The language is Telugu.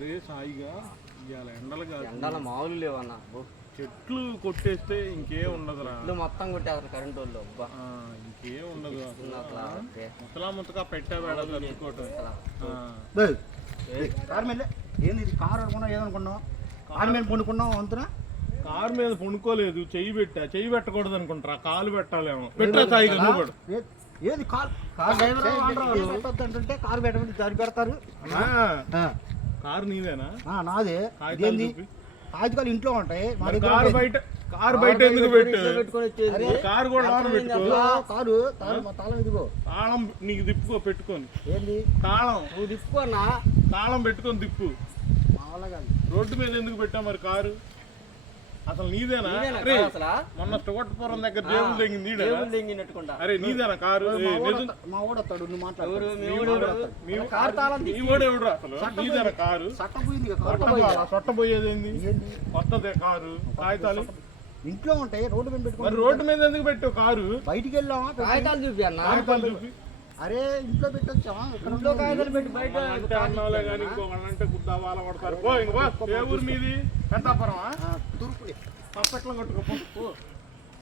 సాయిగా ఇవాళ ఎండలు కాదు, ఎండలు మామూలు లేవన్నా. చెట్లు కొట్టేస్తే ఇంకేం ఉండదురా. చెట్లు మొత్తం కొట్టేస్తారు కరెంట్ వాళ్ళు. ఇంకేం ఉండదు. ముసలా ముతక పెట్టా వేడ తలుచుకోవటం. ఏంది ఇది? కారు అనుకున్నావు, ఏదనుకున్నావు? కారు మీద పండుకున్నావు అంతనా? కారు మీద పండుకోలేదు, చెయ్యి పెట్టకూడదు అనుకుంటారా, కాలు పెట్టాలేమో. పెట్టా సాయిగా నువ్వు కూడా. ఏది కారు పెట్టొద్దంటే కారు పెట్టమని దారి పెడతారు. కారు నీదేనా? నాదే. కాగితాలు ఇంట్లో ఉంటాయి. కారు బయట ఎందుకు పెట్టు? కారు కూడా కారు తాళం ఇదిగో. తాళం నీకు తిప్పుకో, పెట్టుకొని. ఏంది తాళం? నువ్వు తిప్పుకోన్నా. తాళం పెట్టుకొని తిప్పు. రోడ్డు మీద ఎందుకు పెట్టావు మరి కారు? అసలు నీదేనా? మొన్న స్టొగట్టపురం దగ్గర జేబులు తెంగింది. అరే నీదేనా కారు? మా ఓడతాడు, నువ్వు మాట్లాడు. నీదేనా కారు? సొట్టపోయేది ఏంది? కొత్తదే కారు. కాగితాలు ఇంట్లో ఉంటాయి, రోడ్డు మీద పెట్టుకో. రోడ్డు మీద ఎందుకు పెట్టావు కారు? బయటికి వెళ్ళామా? కాగితాలు చూపి అన్న. కాగితాలు చూపి. అరే ఇంట్లో పెట్టొచ్చావా? ఇంట్లో కాగితాలు పెట్టి బయట అన్నావులే కానీ ఇంకోళ్ళంటే గుద్దా వాళ్ళ పడతారు. ఏ ఊరు మీది? పెద్దాపురమా? తూర్పు పప్పట్లో కొట్టుకో.